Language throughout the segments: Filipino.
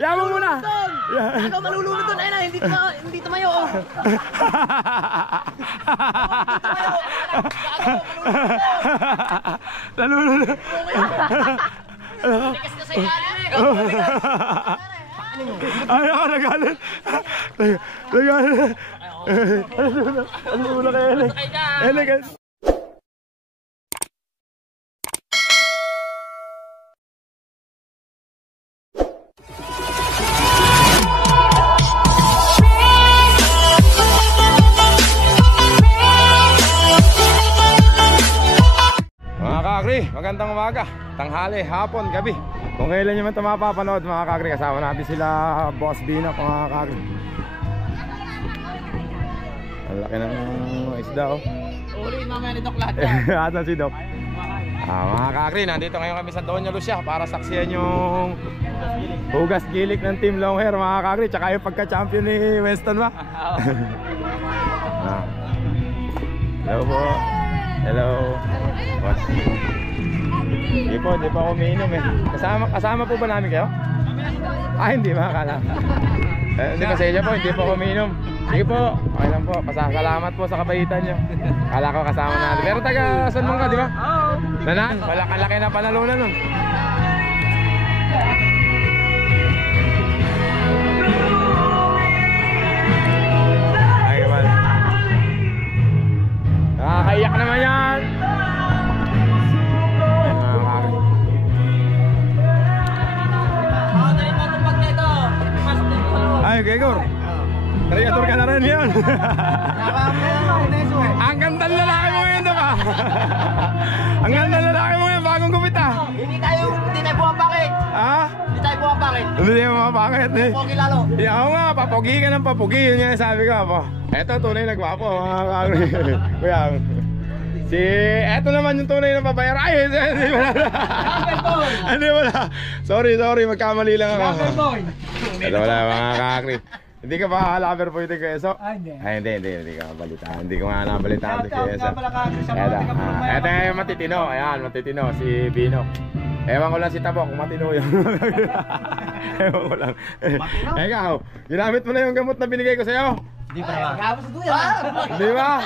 Yaw mo muna. Ano malulunod doon? Ayun na, hindi tumayo. Nalulunod. Tigas na sa ilalim Ay, ako nagalit. Nagalit. Ano muna kay Elek? Elek. Mga kakri, magandang umaga, tanghali, hapon, gabi. Kung kailan nyo man ito mapapanood mga kakri, kasama natin sila Boss Bino, mga kakri. Ang laki ng isda oh. Uliin mamaya ni Doc lahat. Asan si Doc? Mga kakri, nandito ngayon kami sa Doña Lucia para saksiyan yung hugas gilik ng Team Long Hair mga kakri. Tsaka yung pagka-champion ni Winston ba? Hello po. Hello. Hindi po ako umiinom eh. Kasama po ba namin kayo? Hindi ba? Akala. Hindi pasensya po, hindi po ako umiinom. Sige po, okay lang po. Pasasalamat po sa kabaitan nyo. Akala ko kasama natin. Pero taga San Mong ka, di ba? Oo. Nanan, malaki na panalunan nun. Ay, kaman. Nakakaiyak naman yan. Ay, Gregor. Kreator ka na rin yan. Ang ganda ng lalaki mo yan, diba? Ang ganda ng lalaki mo yan, bagong gupit ah. Hindi tayo pumapakit. Ha? Hindi tayo pumapakit. Hindi tayo mapapakit eh. Pogi lalo. Oo nga, papogi ka ng papogi. Yun nga sabi ko po. Eto, tunay na gwapo mga kakri. Kuya, eto naman yung tunay na babayer. Ay, hindi wala. Hindi wala. Sorry, magkamali lang ako. Eto wala mga kakri. Hindi ka ba lover po ito kay Eso? Hindi ka mabalitaan. Hindi ko nga nabalitaan ito kay Eso. Eto yung matitino. Ayan, matitino si Bino. Ewan ko lang si Tabo kung matino yun. Ewan ko lang. Ikaw, ginamit mo na yung gamot na binigay ko sa'yo? Hindi pa naman. Gabos na duyan. Di ba?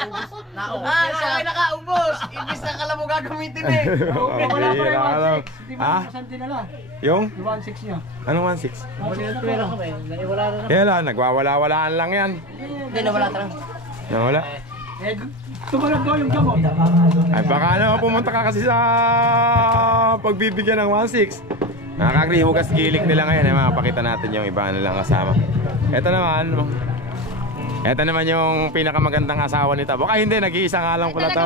Siya ay nakaubos. Ibis na kala mo gagamitin eh. Wala pa rin 1.6. Di ba nasan dinala? Yung? 1.6 niya. Anong 1.6? Wala na. Kaya lang, nagwawala-walaan lang yan. Hindi, nawala talaga. Nawala? Tumalab daw yung gamot. Ay baka naman pumunta ka kasi sa pagbibigyan ng 1.6. Nakakagri, hugas gilik nila ngayon. Makapakita natin yung iba nilang kasama. Ito naman yung pinakamagandang asawa ni Tabo. Ay hindi, nag-iisa nga lang pala to.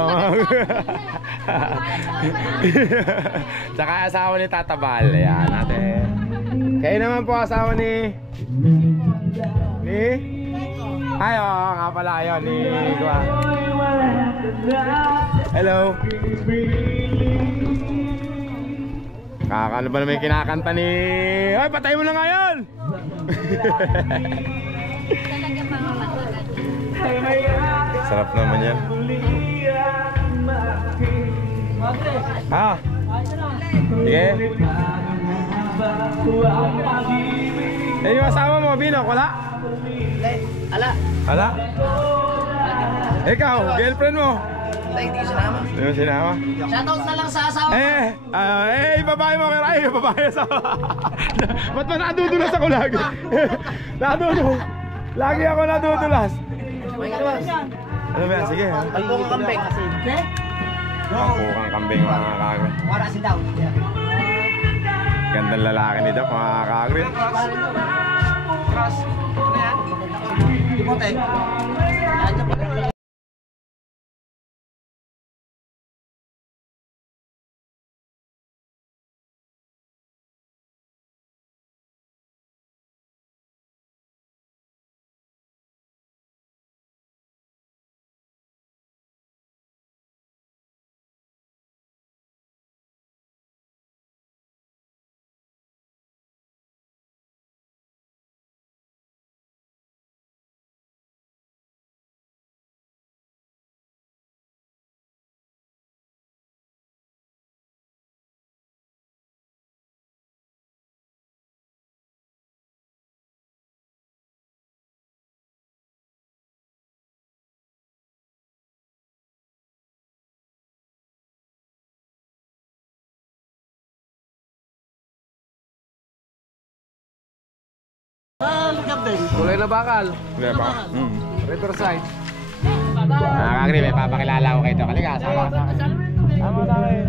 Tsaka asawa ni Tatabal. Ayan natin. Kayo naman po asawa ni ay, oo nga pala yun ni Gua. Hello. Kakano ba naman yung kinakanta ni... Ay, patay mo na ngayon! Sarap naman yan. Ha? Sige. Eh, yung asawa mo, Bino, wala? Ala? Ikaw, girlfriend mo? Hindi ko sinama. Hindi mo sinama? Shoutout na lang sa asawa ko. Babae mo kaya. Ay, babae asawa. Ba't ba nadudulas ako lagi? Nadudulas. Lagi ako nadudulas. Ano ba yan? Sige. Pagpukang kambing. Pagpukang kambing mga kakri. Wala si Daw. Gandang lalaki nito mga kakri. Timote. Pickup din. Kulay na bakal. Hindi ba? Riverside. Kagri, may papakilala ko kayo ito. Kalika, sama sa akin. Sama sa akin.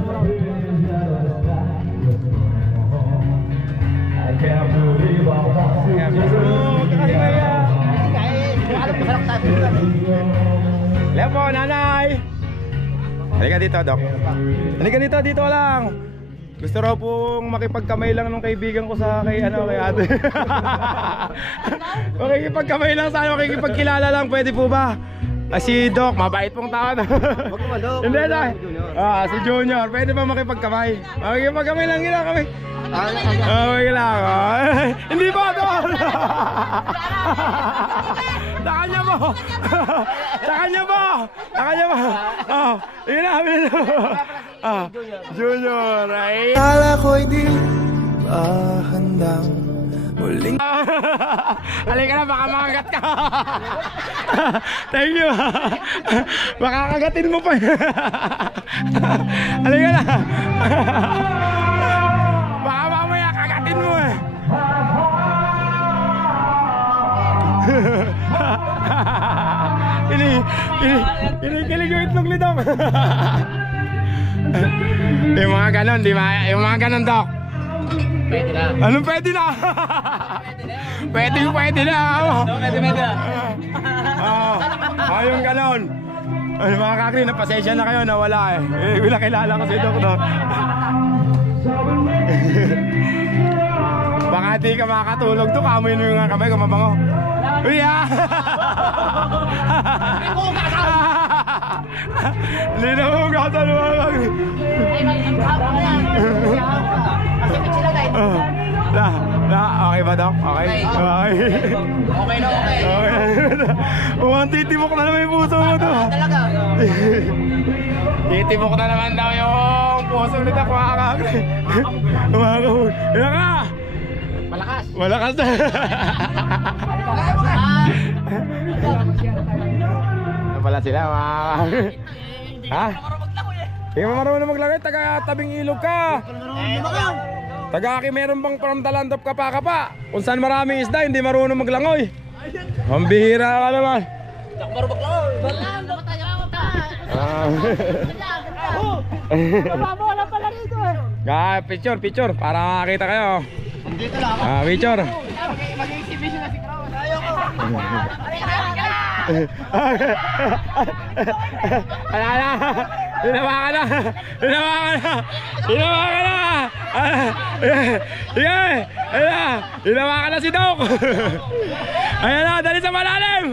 Lepo, nanay! Halika dito, Dok. Halika dito, dito lang. Gusto raw pong makipagkamay lang nung kaibigan ko sa kay ate. Makikipagkamay lang sana, makikipagkilala lang, pwede po ba? Si Doc, mabait pong tao na. Wag naman, Doc. Hindi na. Si Junior, pwede ba makipagkamay? Makikipagkamay lang gila kami. Okay lang. Hindi ba Doc? Sa kanya mo. Sa kanya mo. Sa kanya mo. Yun na, Junior, ay. Kala ko'y di ba handang muling Halika na, baka makagat ka. Thank you. Baka kagatin mo pa. Halika na. Baka mamaya kagatin mo eh. Kinikilig yung itlog ni Doc. Yung mga ganon, di ba? Yung mga ganon, Doc. Pwede na. Anong pwede na? Pwede na. Pwede na. Yung ganon. Ay, mga kakri, napasensya na kayo, nawala eh. Wala kilala ko si Doc, Doc. Baka di ka makakatulog to, kamoy mo yung kamay, kumabango. Uy, hindi na hugatan mga kakri. Okay ba, Doc? Okay? Okay. Okay na, okay. Mukhang titibok na naman yung puso mo to. Talaga. Titibok na naman daw yung puso ni Doc, mga kakri. Ilan ka? Malakas. Malakas na. Ano pala sila, mga kakri? Ha? Hindi mo marunong maglagay, taga-tabing ilog ka. Taga-aki meron bang from Talandop kapa-kapa? Kung saan maraming isda, hindi marunong maglangoy. Ang bihira ka naman. Wala pala rito eh. Picture, para makakita kayo. Dito lang. Picture. Mag-exhibition na si Crown. Ayoko. Wala na. Hinawa ka na. Sige. Hinawa ka na si Doc. Ayan na, dali sa malalim.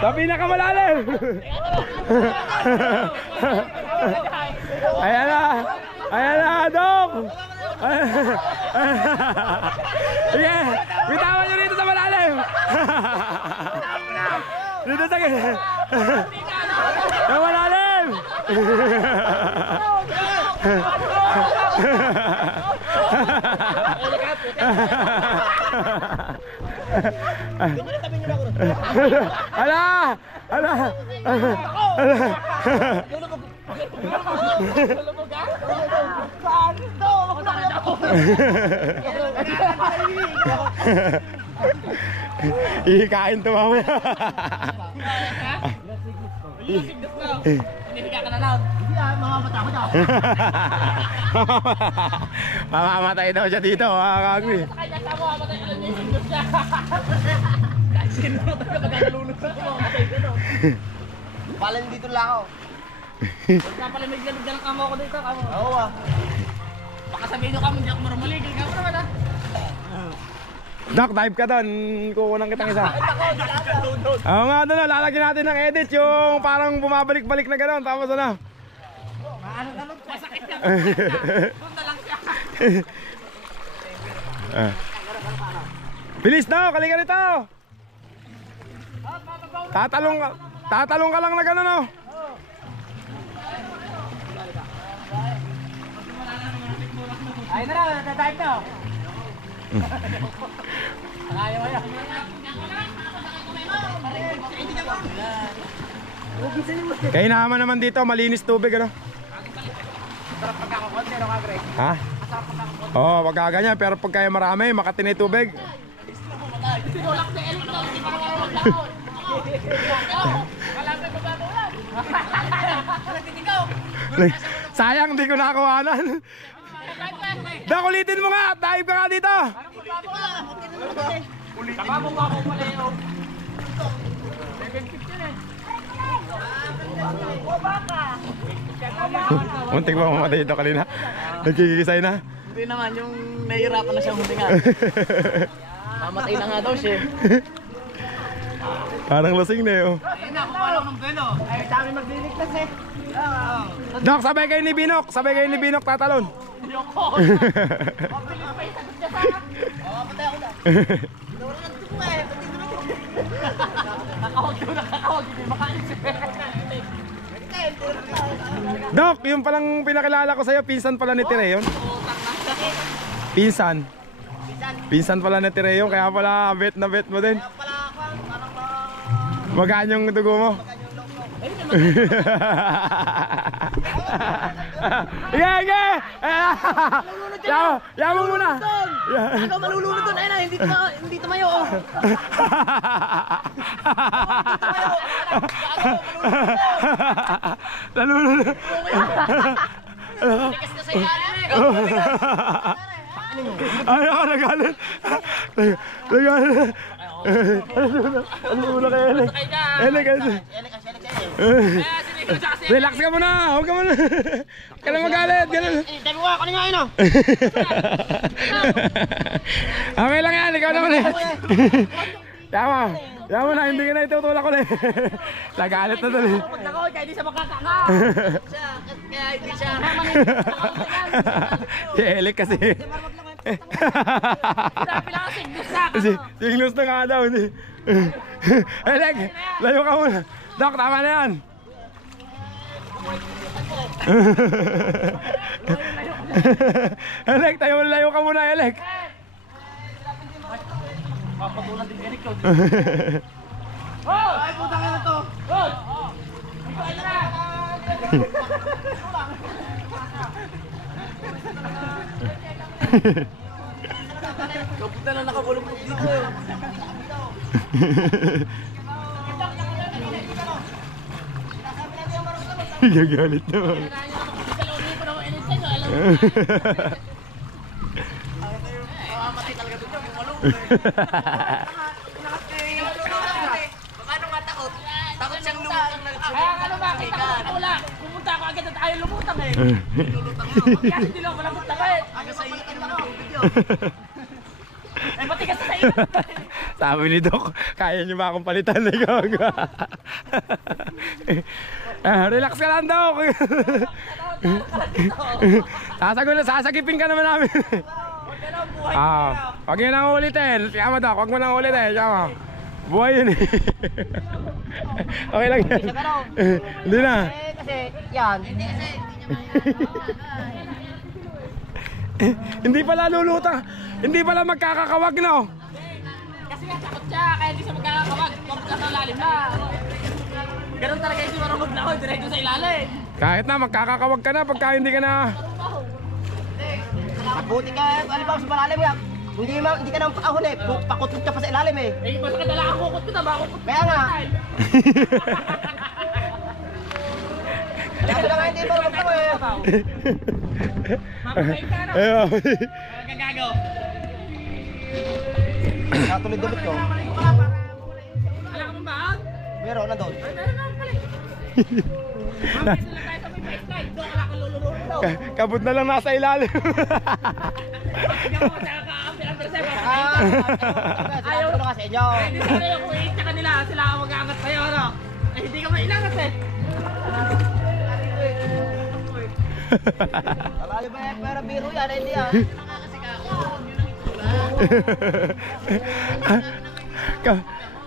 Sa pinakamalalim. Ayan na, Doc. Sige, bitawan nyo dito sa malalim. Dito sa malalim. Ala. Ihikain to mamaya. Mamamatay daw siya dito, mga kakri. Palan dito lang ako. Papalamig na ng kamo ko dito. Oo ah. Baka sabihin nyo kamo, hindi ako marumaligil. Kamo naman ah. Doc, dive ka doon. Kukunan kitang isa. Oo nga doon, lalagyan natin ng edit yung parang bumabalik-balik na gano'n. Tapos ano? Masakit yan. Doon na lang siya. Bilis daw, kalika nito. Tatalong ka lang na gano'n oh. Ay na lang, nata-dive na. Ayaw. Kaya naman dito, malinis tubig ano. Sarap pagkakakonti, ano ka, Greg? Ha? Masarap pagkakakonti. Oo, pagka ganyan. Pero pag kaya marami, makatinay tubig. Sinulak sa elok daw, hindi pa naman maglakon. Kalapit ko ba ito yan? Nagtitigaw. Sayang, di ko nakakuhanan. Dok, ulitin mo nga. Dive ka nga dito. Saka mo pa ako pala yun. 750 yan eh. Muntik ba mamatay ito kanina? Nagkikisay na. Hindi naman, yung nahihirapan na siyang huminga. Mamatay na nga daw siya. Parang lasing na yun. Ayun na, kukuha lang ng belo. Ay, dami magliligtas eh. Dok, sabay kayo ni Binok. Sabay kayo ni Binok tatalon. Yoko. Mabilis pa yung sagot niya sa akin. Patay ako na. Nakawag yun, nakakawag. Hindi makaalis eh. Dok, yung palang pinakilala ko sa'yo, pinsan pala ni Tireyon. Pinsan. Pinsan pala ni Tireyon, kaya pala bet na bet mo din. Magaan yung dugo mo. Ige! Yaman muna! Ikaw malulunod doon. Ayun na, hindi tumayo. Oh. Nalulunod. Tigas ka sa ilalim eh. Ay, ako nagalit. Nagalit. Ano muna kay Elek? Sakay dyan. Elek, Kaya sinigaw siya kasi. relax ka muna. Huwag ka muna. Huwag ka na magalit. Ganun. Dami ko ako nga yun. Okay lang yan. Ikaw naman eh. Yama. Yama na. Hindi ka na itutulak ko na eh. Nagalit na tuloy. Pag nakawag kaya hindi siya makakanga. Kaya hindi siya. Si Elek kasi. Sabi lang kasi, gusto Si Signus na nga daw. Elek, layo ka muna. Dok, tama na yan. Elek, tayo layo ka muna, Elek. Papatulan din Eric yun. Ay, putang ina to. Kapunta na nakabulong po dito. Gagalit naman. Saloni ko naman init sa'yo, alam mo. Mamatay talaga doon yung malulunod. Paano nga takot? Takot siyang lumutang na. Kaya nga naman, kita ko wala. Pumunta ako agad at ayaw lumutang eh. Kaya hindi lang malambot na kayo. Aga sa ikin ng tubig yun. Eh, matigas sa iyo. Sabi ni Doc, kaya niyo ba akong palitan na ikaw? Relax ka lang, Doc. Sasagipin ka naman namin. Huwag nyo nang ulitin. Kaya Doc, huwag mo nang ulitin. Kaya buhay yun eh. Okay lang yan. Hindi na. Kasi yan. Hindi pala lulutang. Hindi pala magkakakawag, no? Kasi nga takot siya, kaya hindi siya magkakawag. Papunta sa lalim na. Ganun talaga yung si marunod na ako, diretso sa ilalim. Kahit na magkakakawag ka na pagka hindi ka na. Buti ka, alibaw sa malalim yan. Hindi ka nang paahon eh. Pakutot ka pa sa ilalim eh. Eh, basta kadala ang kukot ko na, bakukot ko. Kaya nga. Kaya nga hindi marunod ako eh. Mapakain ka na. Ayun. Gagago. Natuloy-dubit ko. Alam ka mo ba? Meron na doon. Meron na pala. Mabis na lang tayo sa may pa-slide. Doon ka lang kalulunod daw. Kabut na lang nasa ilalim. Hindi ako magkakakampi ng persema. Ayaw ko na kasi inyo. Hindi sana yung kuwait sa kanila. Sila ang mag-aangat sa'yo, ano? Eh, hindi ka mailangat eh. Malayo ba yan? Pero biro yan, hindi yan.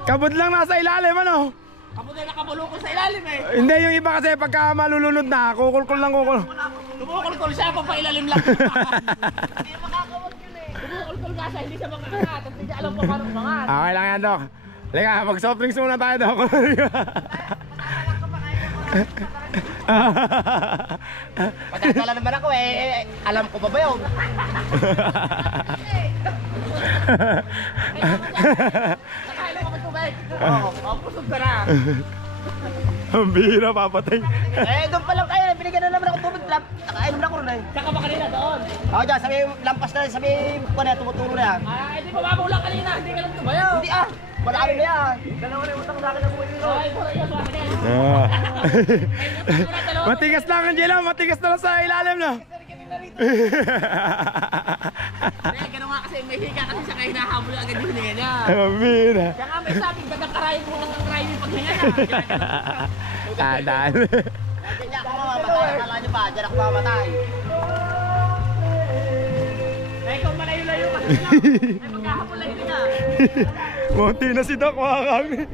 Kabut lang nasa ilalim, ano? Kaputi na kabulukol sa ilalim eh. Hindi, yung iba kasi pagka malulunod na, kukulkul lang kukul. Kumukulkol siya, papailalim lang. Kumukulkol ka siya, hindi siya makangat. At hindi niya alam pa paano umangat. Okay lang yan, Doc. Halika, mag soft drinks muna tayo, Doc. Patagdala naman ako alam ko pa ba yun? Nakain mo ka tubig. Oo, pusog ka na. Ang bihira, papatay. Doon pa lang kayo, binigyan na naman ako tubig, nakainom na ako rin Saka ba kanina doon? Ako dyan, sabi lampas na, sabi ko na, tumuturo na yan. Hindi pa mabulang kanina, hindi ka lang tumayo. Hindi marami na yan. Dalawa na yung utang sa akin na buhay nito. Ay, puro yun, sabi niya. Matigas lang, Angelo. Matigas na lang sa ilalim, no? Kaya gano'n nga kasi may higa kasi siya kaya hinahabol agad yung hininga niya. Ang bihira. Kaya nga may sabing gagakarayin mo ng karayin yung paghinga niya. Tandaan. Kaya ako mamamatay, akala nyo ba, dyan ako mamamatay. Ay, kung malayo-layo kasi lang. Ay, magkahapon lang hininga. Munti na si Doc, mga kami.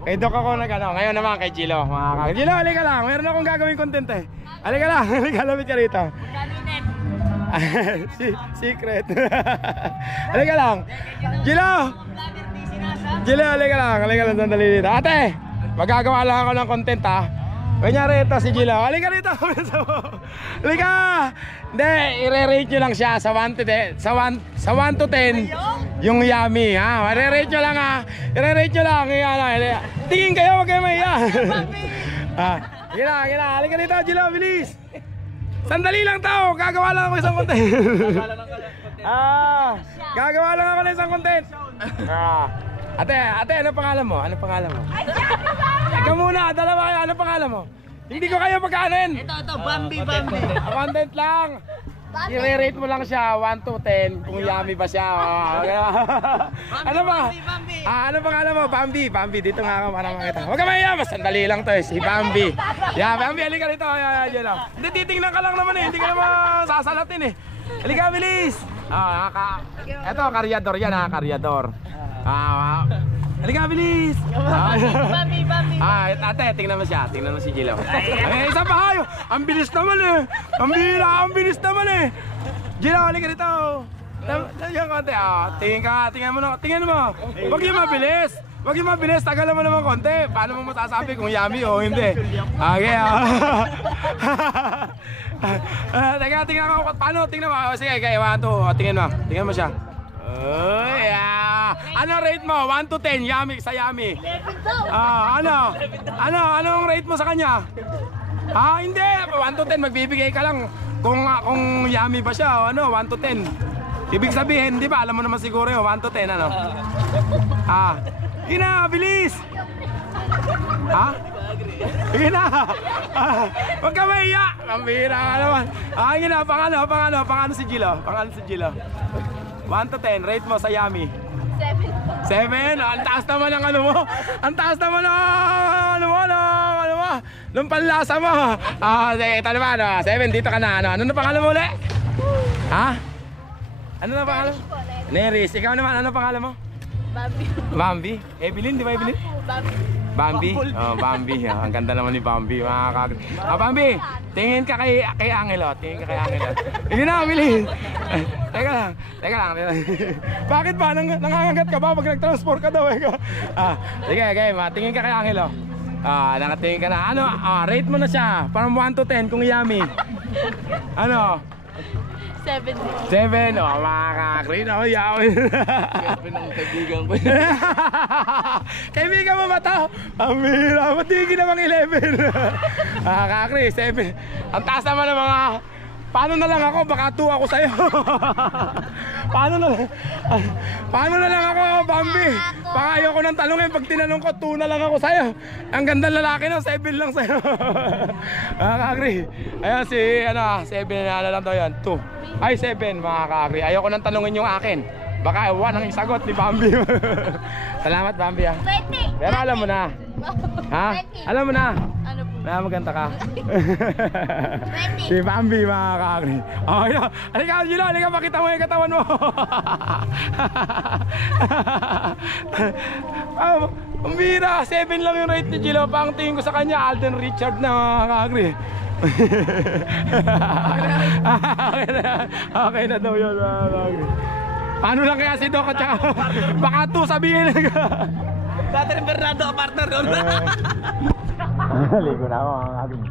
Kay Doc ako nag-ano. Ngayon naman kay Gilo, mga kami. Gilo, halika lang. Meron akong gagawin content eh. Halika lang. Halika, lapit ka rito. Galunet. Secret. Halika lang. Gilo! Gilo, halika lang. Halika lang, sandali dito. Ate, magagawa lang ako ng content ha. Kanyari ito si Gilo. Halika rito. Halika! Hindi, i-rate nyo lang siya sa 1 to 10. Sa 1 to 10. Yung yummy ha. I-rate nyo lang ha. I-rate nyo lang. Tingin kayo, huwag kayo mahiya. Gila. Halika dito, Gilo, bilis. Sandali lang tao, gagawa lang ako isang content. Gagawa lang ako ng isang content. Ate, ano pangalan mo? Ano pangalan mo? Ikaw muna, dalawa kayo, ano pangalan mo? Hindi ko kayo pagkaanin. Ito, Bambi. Content lang. I-rate mo lang siya 1 to 10 kung yummy ba siya. Ano ba? Ano pangalan mo? Bambi. Dito nga ako para makita. Huwag ka mahiya, mas sandali lang to eh. Si Bambi. Bambi, halika rito. Yan lang. Hindi, titingnan ka lang naman eh. Hindi ka naman sasalatin eh. Halika, bilis. Eto, karyador yan ha, karyador. Halika, bilis. Bambi. Ate, tingnan mo siya. Tingnan mo si Gilo. Isa pa hayo. Ang bilis naman eh. Ang bilis naman eh. Gilo, halika dito. Yan konti. Tingnan mo. Huwag yung mabilis. Tagal mo naman konti. Paano mo masasabi kung yummy o hindi? Okay. Tingnan ko. Paano? Tingnan mo. Sige, 1, 2. Tingnan mo siya. Ano rate mo? 1 to 10 yummy sa yummy. 11 daw. Anong rate mo sa kanya? Hindi. 1 to 10 magbibigay ka lang kung yummy ba siya o 1 to 10. Ibig sabihin, di ba? Alam mo naman siguro yun, 1 to 10 ano? Bilis! Sige na! Huwag ka mahiya! Pambihira ka naman. Pangano si Gilo? 1 to 10, rate mo sa yummy. 7. Ang taas naman ng ano mo. Ang taas naman ng ano mo. Nung panlasa mo. Ito naman, 7. Dito ka na. Ano na pangalan mo ulit? Ano na pangalan mo? Neris. Ikaw naman, ano pangalan mo? Bambi. Evelyn, di ba Evelyn? Bambi. Bambi. Ang ganda naman ni Bambi. Bambi, tingin ka kay Angelo. Hindi na, Evelyn. Teka lang. Bakit ba? Nangangagat ka ba pag nag-transport ka daw? Sige, tingin ka kay Angelo. Nakatingin ka na. Rate mo na siya. From 1 to 10 kung yummy. 7. Makaka-green ako. Yummy. Ng kaibigan ko. Kaibigan mo ba ito? Ang mira. Matigil namang 11. Makaka-green. 7. Ang taas naman ng mga... Paano na lang ako? Baka 2 ako sa'yo. Paano na lang ako, Bambi? Baka ayoko nang talungin. Pag tinanong ko, 2 na lang ako sa'yo. Ang ganda lalaki na, 7 lang sa'yo. Makaka-agree. Ayan si, 7 na lang daw yan. 2. Ay, 7, makaka-agree. Ayoko nang talungin yung akin. Baka 1 ang isagot ni Bambi. Salamat, Bambi. 20. Pero alam mo na. Alam mo na. Ano po? Maganda ka. 20. Si Bambi, makaka-agree. Halika, Gilo. Halika, pakita mo yung katawan mo. Ang bira. 7 lang yung rate ni Gilo. Pang tingin ko sa kanya, Alden Richard na makaka-agree. Okay na daw yun. Paano lang kaya si Doc at saka baka 2 sabihin. Dati rin Bernardo, partner ko. Ligo na ako mga kabing.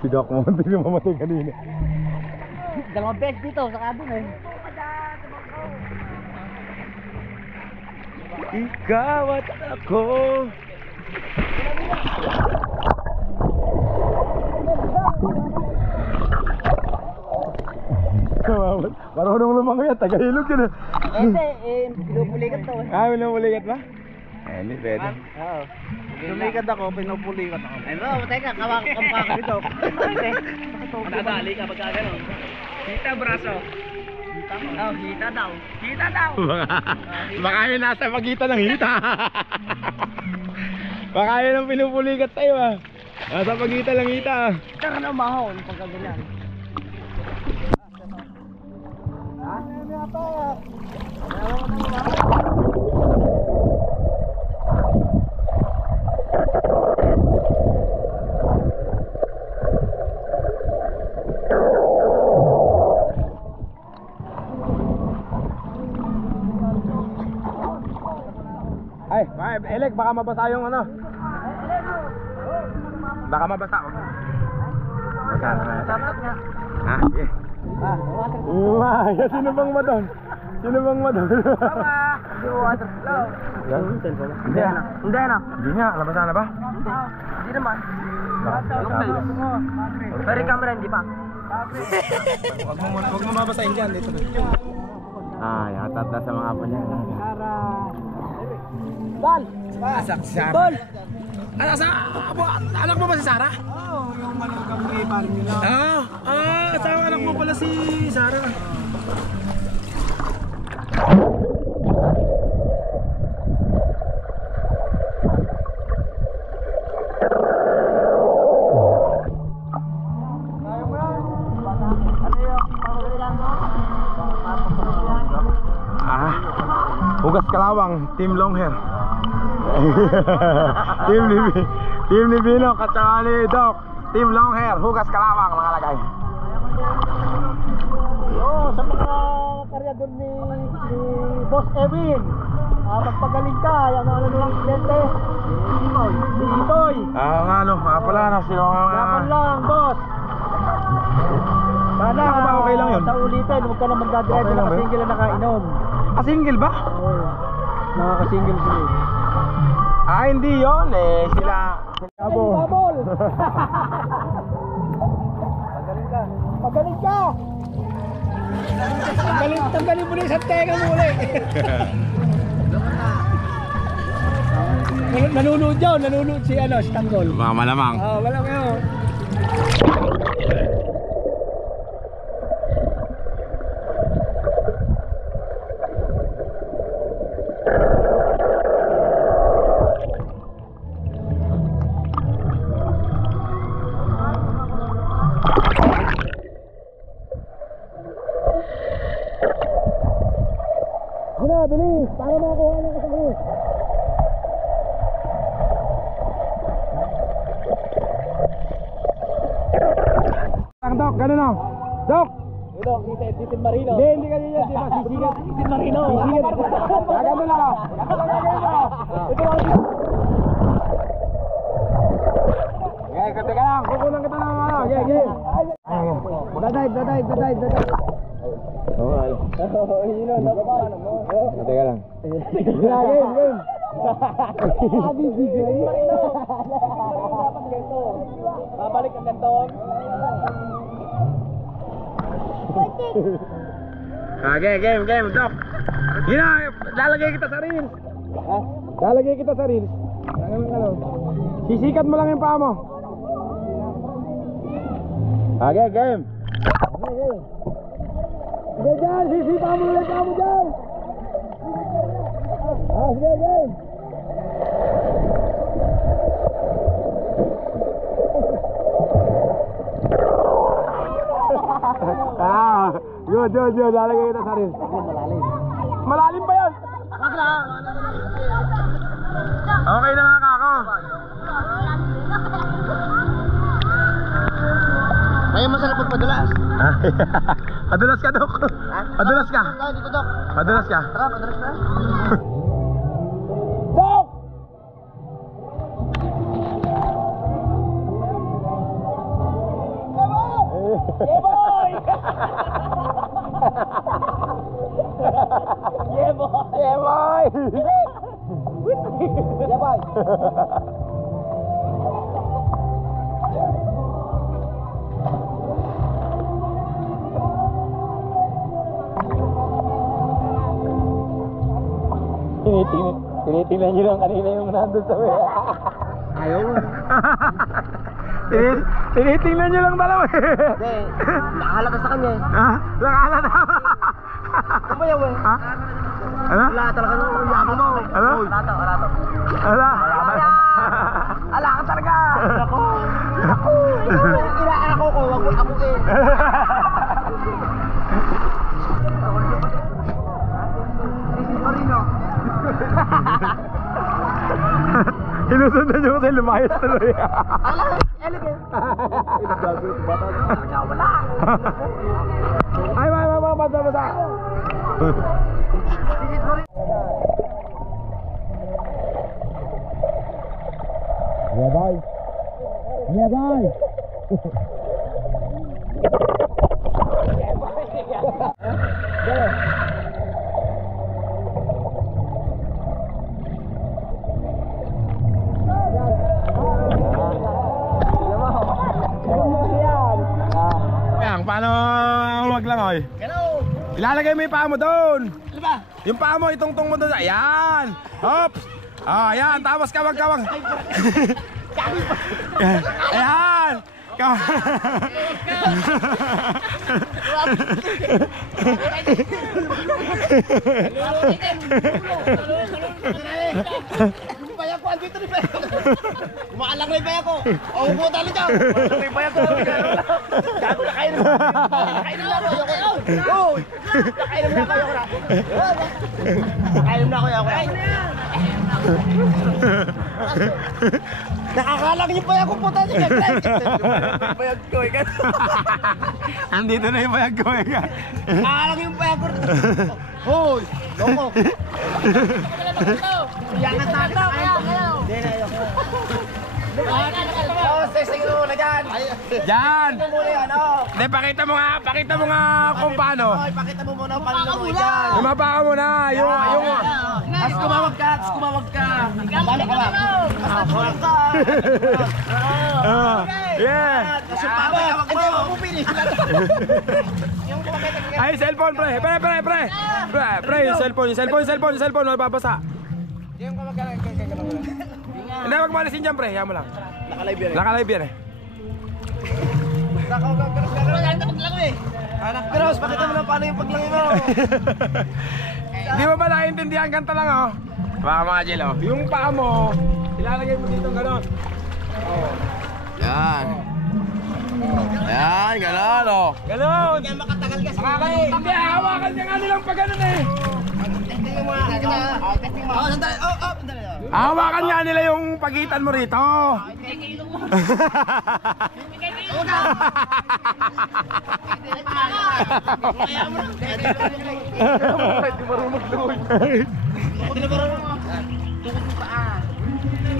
Si Doc mo, hindi na mamatay kanina. Dalawang beses dito sa cabin eh. Ikaw at ako. Marunong lumangoy at taga-ilog yun eh. Hindi, pinupulikat to. Ah, pinupulikat ba? Hindi, pwede. Oo. Pinupulikat ako, pinupulikat ako. Ay bro, teka, kamukha ka dito. Nadali ka pagka gano'n. Kita braso. Oh, kita daw. Kita daw. Baka yun nasa pagitan ng hita. Baka yun ang pinupulikat tayo ah. Nasa pagitan ng hita. Ito ka na umahon pagka ganyan. Ay, Elek, baka mabasa yung ano. Baka mabasa. Basa na. Sarap nga. Ha? Sige. Sino bang madon? Sino bang madon? Water flow. Yan? Hindi na. Hindi na. Hindi nga, labasan na ba? Hindi naman. Pero camera hindi pa. Huwag mo mabasahin dyan, dito. Yatat na sa mga apo niya. Bal! Si Sarah. Bal! Anak mo ba si Sarah? Oo, yung malagang may parin nila. Asawa anak mo pala si Sarah. Hugas Kalawang, Team Long Hair. Team ni Bino, katsaka ni Doc. Team Long Hair, Hugas Kalawang nakalagay. Sa mga karyador ni Boss Evin. Magpagaling ka, yung ano ng kliyente. Si Itoy. Nga no, pala na sino Dapat lang, boss. Sana ba okay lang yun? Sa ulitin, huwag ka na magdadrive Okay na lang ba yun? nakasingle na nakainom. single ba? Oo. Nakakasingle sila. Hindi yon sila. Abo. Magaling ka. Magaling ka. Tanggalin mo na isang tega muli. Nanonood yun, nanonood si Tanggol. Mga malamang. Wala kayo. Bilis, para makakuha ng kasangkot. Doc, gano'n na. Doc! Dok, si Tim Marino. Hindi kanina, di ba? Sisigat. Si Tim Marino. Sisigat. Gano'n na. Ito lang. Teka lang, kukulang kita ng ano. Game. Daday. Okay. Teka lang. Game. Babalik ang ganton. Game, Doc. Lalagay kita sa reels. Lalagay kita sa reels. Sisikat mo lang yung paa mo. Game. Sige dyan, sisipa mo ulit mo dyan. Sige, game. Good. Lalagay kita sa reels. Malalim ba yan? Okay na nga ako. Ayaw masarap magpadulas. Padulas ka, Dok. Padulas ka. Dito, Dok. Padulas ka. Tara, padulas na. Dok! Yeah, boy! Yeah, boy! Yeah, boy! Tinitingnan nyo lang kanina yung nandun sa way. Ayaw mo. Tinitingnan nyo lang dalawa eh. Hindi, nakahalata sa kanya eh. Ha? Nakalata. Kumayaw eh. Ha? Ano? Wala talaga nung yabang mo. Ano? Wala to, wala to. Ala. Ala ka talaga! Ako! Ako! Inaako ko, wag mo amuin. Marino. Inusundan nyo kasi lumayas tuloy. Ala, elegant. Inagago ito bata. Wala. Ay, basa. Yeah, bye. Yeah, bye. Ayan, paano wag lang oy? Hello. Ilalagay mo yung paa mo doon. Ano ba? Yung paa mo, itungtong mo doon. Ayan. Hop. Ah, ayan. Tapos kawang. Ayan. Bayag ko, andito rin bayag ko. Umaalang na yung bayag ko. O, upo tali dyan. Umaalang na yung bayag ko. Gago na kayo. Nakainom na ako. Uy! Nakainom na kayo. Nakainom na ako. Nakakalang yung bayag ko po tayo. Bayag ko. Andito na yung bayag ko. Nakakalang yung bayag ko. Hoy! Loko! Yangat na ito! Hindi na yun. Sesing muna dyan! Diyan. Muna yan, oh! Hindi, pakita mo nga kung paano. Oy, pakita mo muna ang panlungoy dyan! Lumapa ka muna. Yung As kumawag ka! Balik ka ba? As kumawag ka! Yeah. As yung pawag ka! Hindi mo pupinis! Ay, cellphone, pre. Pre, yung cellphone, mababasa. Hindi, wag malisin dyan, pre. Yan mo lang. Naka-live yan eh. Gross, pakita mo lang paano yung paglangi mo! Hindi mo ba naiintindihan? Ganta lang, oh. Baka mga Jill, oh. Yung paa mo, ilalagay mo dito gano'n. Oh. Yan. Yan, gano'n, oh. Gano'n. Kaya makatagal ka sa Hindi, hawakan niya nga nilang pag gano'n eh. testing mo mga testing mo. Sandali. Sandali. Hawakan nga nila yung pagitan mo rito.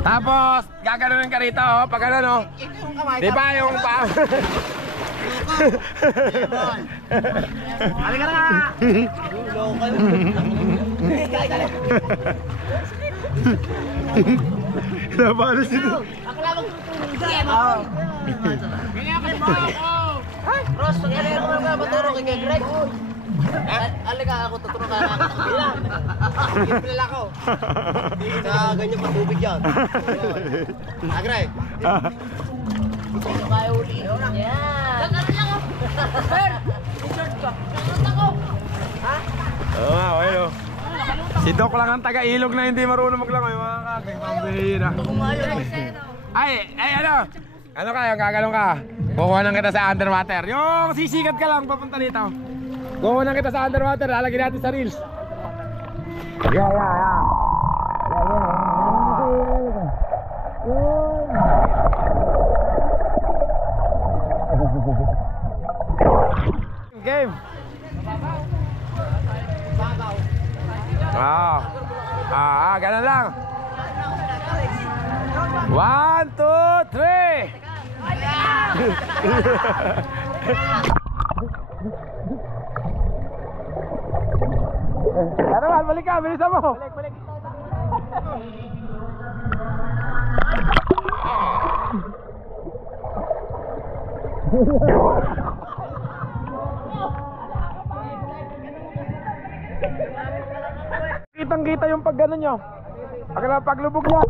Tapos, gaganunin ka rito, oh. Pag ano, no? Di ba yung paa? Halika na nga! Nabalas dito. Ross, pag-alala ko lang maturo kay Greg. Halika ako, tuturo ka na ako. Simple lang ako. Sa ganyan patubig yan. Greg. Kaya uli. Yan. Ano lang ako? Sir! T-shirt ka. Ano ako? Ha? Oo nga, okay, oh. Si Doc lang ang taga-ilog na hindi marunong maglangoy, mga kakay. Pambihira. Ay, ano? Ano ka, yung gagalong ka? Kukuhanan kita sa underwater. Yung sisikat ka lang, papunta dito. Kukuhanan kita sa underwater, lalagyan natin sa reels. Yeah. Game. Ganun lang. 1, 2, 3. Ano man, balik ka, bilisan mo. Balik. Kitang-kita yung pag gano'n nyo. Paglubog niya.